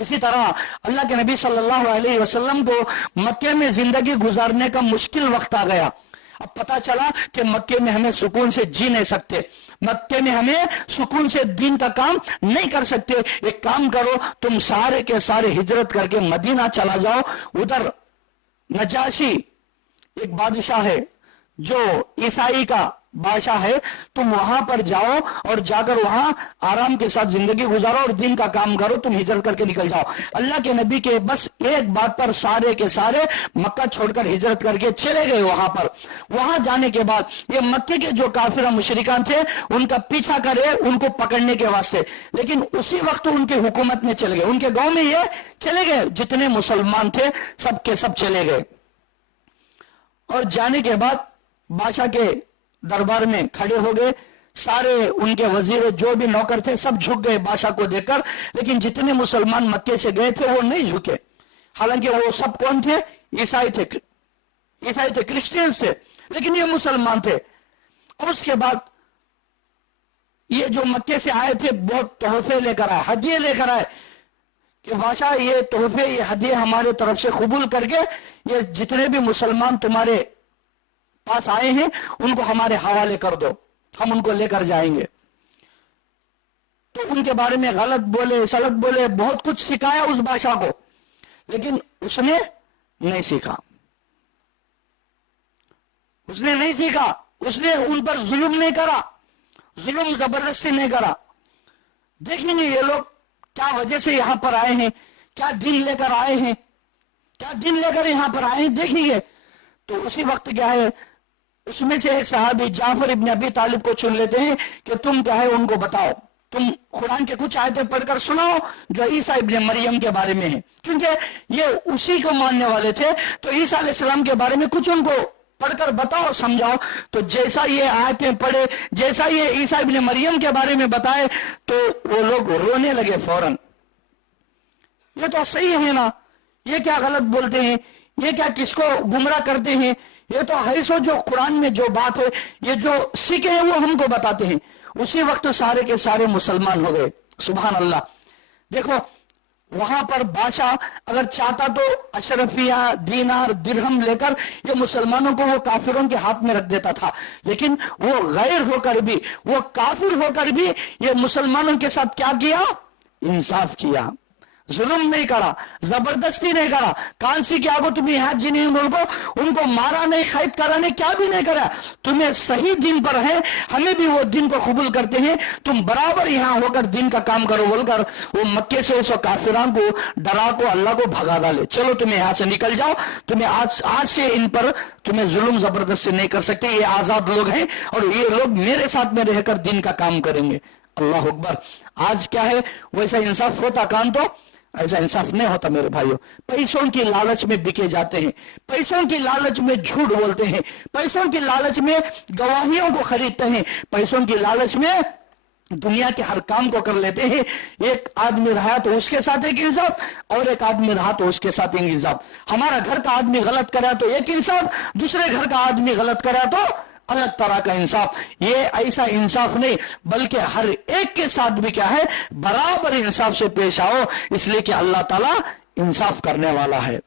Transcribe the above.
اسی طرح اللہ کے نبی صلی اللہ علیہ وسلم کو مکے میں زندگی گزارنے کا مشکل وقت آ گیا. اب پتا چلا کہ مکے میں ہمیں سکون سے جی نہیں سکتے, مکے میں ہمیں سکون سے دین کا کام نہیں کر سکتے. ایک کام کرو, تم سارے کے سارے ہجرت کر کے مدینہ چلا جاؤ. ادھر نجاشی ایک بادشاہ ہے جو عیسائی کا بادشاہ ہے, تم وہاں پر جاؤ اور جا کر وہاں آرام کے ساتھ زندگی گزارو اور دین کا کام کرو, تم ہجرت کر کے نکل جاؤ. اللہ کے نبی کے بس ایک بات پر سارے کے سارے مکہ چھوڑ کر ہجرت کر کے چلے گئے وہاں پر. وہاں جانے کے بعد یہ مکے کے جو کافر مشرکان تھے ان کا پیچھا کرے ان کو پکڑنے کے واسطے, لیکن اسی وقت ان کی حکومت میں چلے گئے, ان کے گاؤں میں یہ چلے گئے, جتنے مسلمان تھے سب کے سب چلے گئے. اور جانے کے بعد بادشاہ کے دربار میں کھڑے ہو گئے, سارے ان کے وزیر جو بھی نوکر تھے سب جھک گئے بادشاہ کو دیکھ کر, لیکن جتنے مسلمان مکے سے گئے تھے وہ نہیں جھکے. حالانکہ وہ سب کون تھے؟ عیسائی تھے, کرسچنز تھے, لیکن یہ مسلمان تھے. اور اس کے بعد یہ جو مکے سے آئے تھے بہت تحفے لے کر آئے, ہدیے لے کر آئے کہ بادشاہ یہ تحفے یہ ہدیے ہمارے طرف سے قبول کر کے یہ جتنے بھی مسلمان تمہارے پاس آئے ہیں ان کو ہمارے حوالے کر دو, ہم ان کو لے کر جائیں گے. تو ان کے بارے میں غلط بولے, سلط بولے, بہت کچھ سکھایا اس بادشاہ کو, لیکن اس نے نہیں سیکھا, اس نے نہیں سیکھا, اس نے ان پر ظلم نہیں کرا, ظلم زبردستی نہیں کرا. دیکھیں گے یہ لوگ کیا وجہ سے یہاں پر آئے ہیں, کیا دین لے کر آئے ہیں, کیا دین لے کر یہاں پر آئے ہیں, دیکھیں گے. تو اسی وقت کیا ہے, اس میں سے ایک صحابی جعفر ابن ابی طالب کو چن لیتے ہیں کہ تم کیا ہے ان کو بتاؤ, تم قرآن کے کچھ آیتیں پڑھ کر سناؤ جو عیسیٰ ابن مریم کے بارے میں ہے, کیونکہ یہ اسی کو ماننے والے تھے. تو عیسیٰ علیہ السلام کے بارے میں کچھ ان کو پڑھ کر بتاؤ, سمجھاؤ. تو جیسا یہ آیتیں پڑھے, جیسا یہ عیسیٰ ابن مریم کے بارے میں بتائے تو وہ لوگ رونے لگے فوراً. یہ تو صحیح ہے نا, یہ کیا غلط بولتے ہیں, یہ کیا کس کو گمراہ کرتے ہیں, یہ تو ہے سو جو قرآن میں جو بات ہے, یہ جو سیکھے ہیں وہ ہم کو بتاتے ہیں. اسی وقت سارے کے سارے مسلمان ہو گئے. سبحان اللہ. دیکھو وہاں پر بادشاہ اگر چاہتا تو اشرفیہ, دینار, درہم لے کر یہ مسلمانوں کو وہ کافروں کے ہاتھ میں رکھ دیتا تھا, لیکن وہ غیر ہو کر بھی, وہ کافر ہو کر بھی یہ مسلمانوں کے ساتھ کیا کیا؟ انصاف کیا, ظلم نہیں کرا, زبردستی نہیں کرا. کانسی کے آگو تمہیں ہاتھ جنہیں ان کو مارا نہیں, قید کرا نہیں, کیا بھی نہیں کرا. تمہیں صحیح دین پر ہے, ہمیں بھی وہ دین کو قبول کرتے ہیں, تم برابر یہاں ہو کر دین کا کام کرو بول کر وہ مکے سے سو کافران کو ڈرا کو اللہ کو بھگا ڈالے. چلو تمہیں یہاں سے نکل جاؤ, تمہیں آج سے ان پر تمہیں ظلم زبردستی نہیں کر سکتے, یہ آزاد لوگ ہیں اور یہ لوگ میرے ساتھ میں رہ کر دین کا کام کریں گے. اللہ اکبر. آج کیا ہے, ویسا انصاف ہوتا کام تو ایسا انصاف نہیں ہوتا میرے بھائیوں. پیسوں کی لالچ میں بکے جاتے ہیں, پیسوں کی لالچ میں جھوٹ بولتے ہیں, پیسوں کی لالچ میں گواہیوں کو خریدتے ہیں, پیسوں کی لالچ میں دنیا کے ہر کام کو کر لیتے ہیں. ایک آدمی رہا تو اس کے ساتھ ایک انصاف, اور ایک آدمی رہا تو اس کے ساتھ ایک انصاف. ہمارا گھر کا آدمی غلط کرا تو ایک انصاف, دوسرے گھر کا آدمی غلط کرا تو الگ طرح کا انصاف. یہ ایسا انصاف نہیں بلکہ ہر ایک کے ساتھ بھی کیا ہے, برابر انصاف سے پیش آؤ, اس لیے کہ اللہ تعالیٰ انصاف کرنے والا ہے.